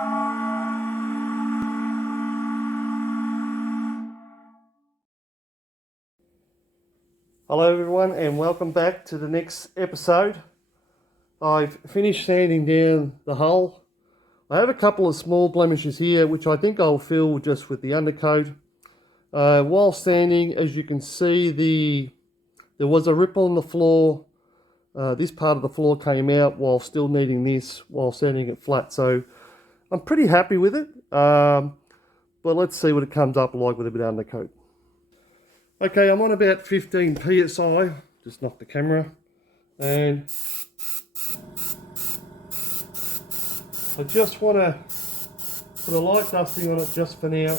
Hello everyone and welcome back to the next episode. I've finished sanding down the hull. I have a couple of small blemishes here which I think I'll fill just with the undercoat. While sanding, as you can see, there was a ripple on the floor. This part of the floor came out while still needing this while sanding it flat. So I'm pretty happy with it. But let's see what it comes up like with a bit of undercoat. Okay, I'm on about 15 psi, just knocked the camera, and I just want to put a light dusting on it just for now.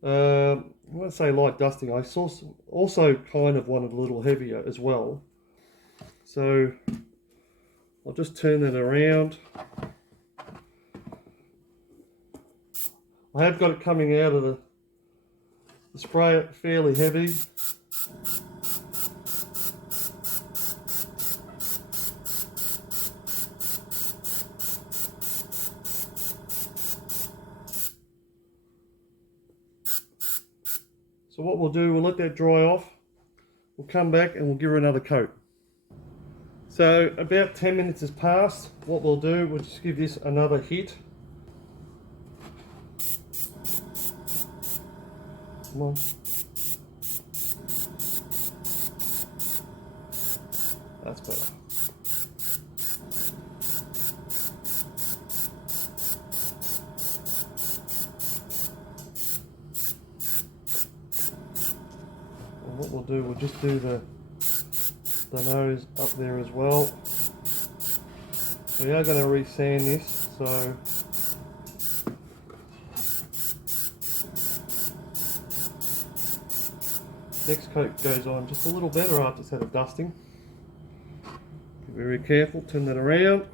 When I say light dusting, I also kind of wanted a little heavier as well. So I'll just turn that around. I have got it coming out of the spray fairly heavy. So what we'll do, we'll let that dry off. We'll come back and we'll give her another coat. So about 10 minutes has passed. What we'll do, we'll just give this another hit. Come on. That's better. And what we'll do, we'll just do the nose up there as well. We are going to resand this, so next coat goes on just a little better after it's had a dusting. Be very careful, turn that around.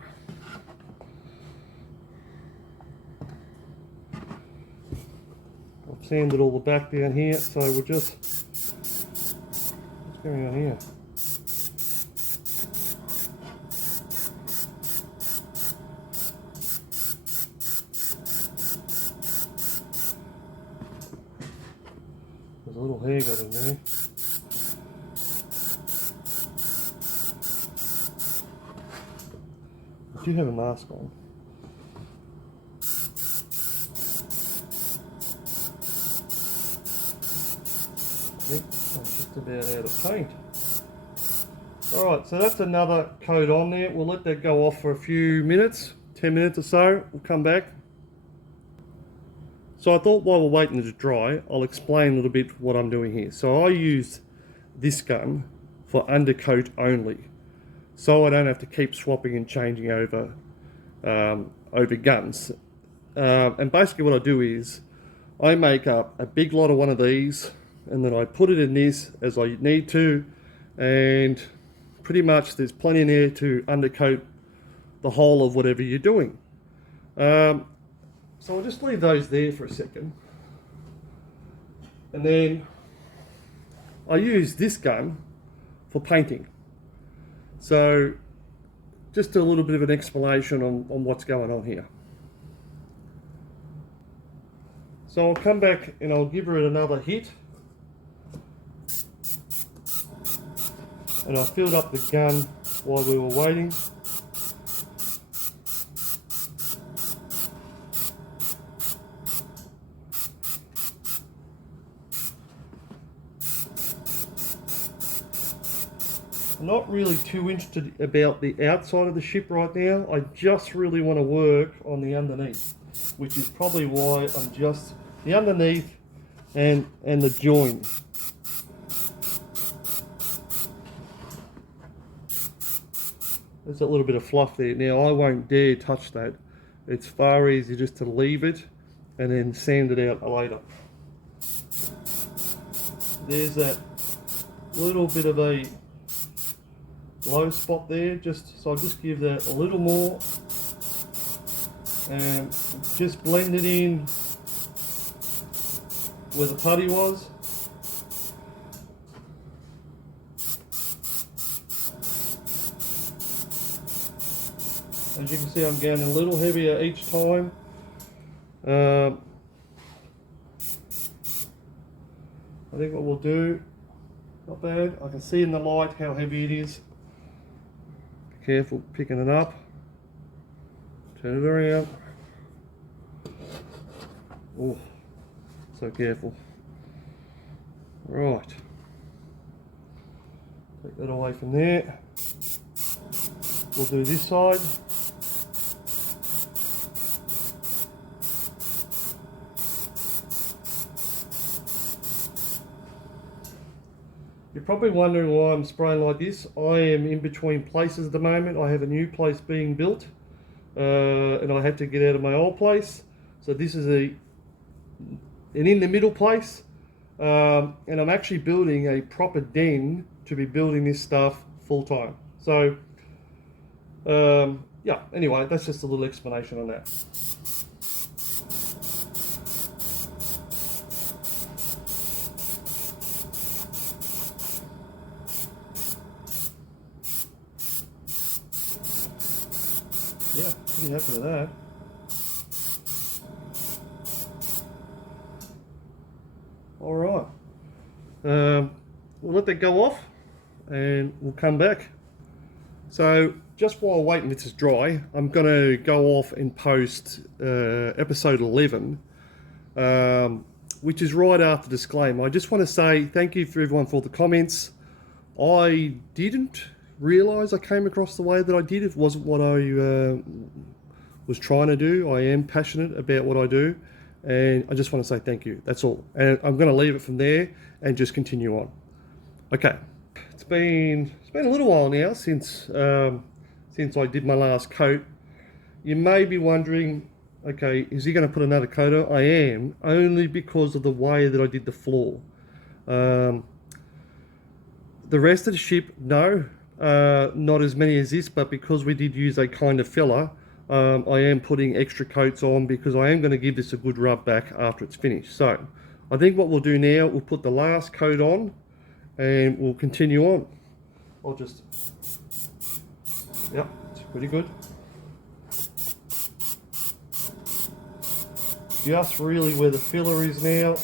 I've sanded all the back down here, so we'll just, what's going on here? There's a little hair got in there. I do have a mask on. I think I'm just about out of paint. Alright, so that's another coat on there. We'll let that go off for a few minutes, 10 minutes or so. We'll come back. So I thought while we're waiting to dry, I'll explain a little bit what I'm doing here. So I use this gun for undercoat only, so I don't have to keep swapping and changing over guns. And basically what I do is I make up a big lot of one of these, and then I put it in this as I need to, and pretty much there's plenty in there to undercoat the whole of whatever you're doing. So I'll just leave those there for a second. And then I use this gun for painting. So just a little bit of an explanation on what's going on here. So I'll come back and I'll give her another hit. And I filled up the gun while we were waiting. I'm not really too interested about the outside of the ship right now. I just really want to work on the underneath, which is probably why I'm just the underneath and the join. There's a little bit of fluff there. Now I won't dare touch that. It's far easier just to leave it and then sand it out later. There's that little bit of a low spot there, so I'll just give that a little more and just blend it in where the putty was. As you can see, I'm going a little heavier each time. I think what we'll do, not bad. I can see in the light how heavy it is. Be careful picking it up. Turn it around. Oh, so careful. Right. Take that away from there. We'll do this side. You're probably wondering why I'm spraying like this. I am in between places at the moment. I have a new place being built, and I had to get out of my old place. So this is an in the middle place, and I'm actually building a proper den to be building this stuff full time. So yeah, anyway, that's just a little explanation on that. Yeah, pretty happy with that. All right, we'll let that go off and we'll come back. So just while waiting this is dry, I'm going to go off and post episode 11, which is right after disclaimer. I just want to say thank you for everyone for the comments. I didn't realise I came across the way that I did. It wasn't what I was trying to do. I am passionate about what I do, and I just want to say thank you. That's all. And I'm going to leave it from there and just continue on. Okay, it's been a little while now since I did my last coat. You may be wondering, okay, is he going to put another coat on? I am, only because of the way that I did the floor. The rest of the ship, no. Not as many as this, but because we did use a kind of filler, I am putting extra coats on because I am going to give this a good rub back after it's finished. So I think what we'll do now, we'll put the last coat on and we'll continue on. I'll just, yep, it's pretty good. Just really where the filler is now.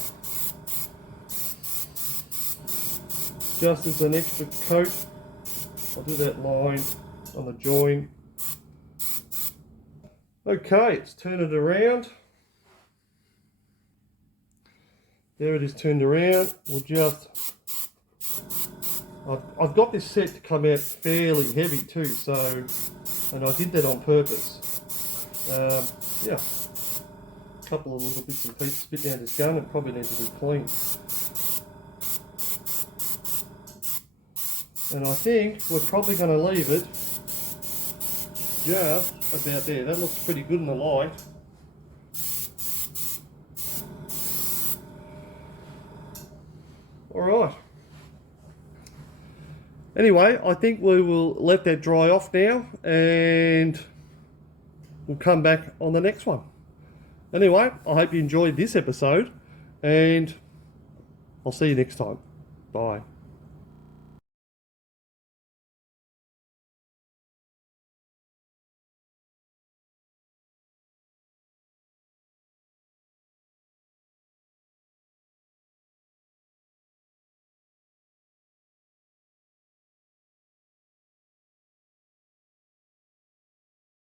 Just as an extra coat. I'll do that line on the join. Okay, let's turn it around. There it is turned around. We'll just, I've got this set to come out fairly heavy too, so, and I did that on purpose. Yeah, a couple of little bits and pieces bit down this gun. It probably needs to be cleaned. And I think we're probably going to leave it just about there. That looks pretty good in the light. All right. Anyway, I think we will let that dry off now and we'll come back on the next one. Anyway, I hope you enjoyed this episode and I'll see you next time. Bye.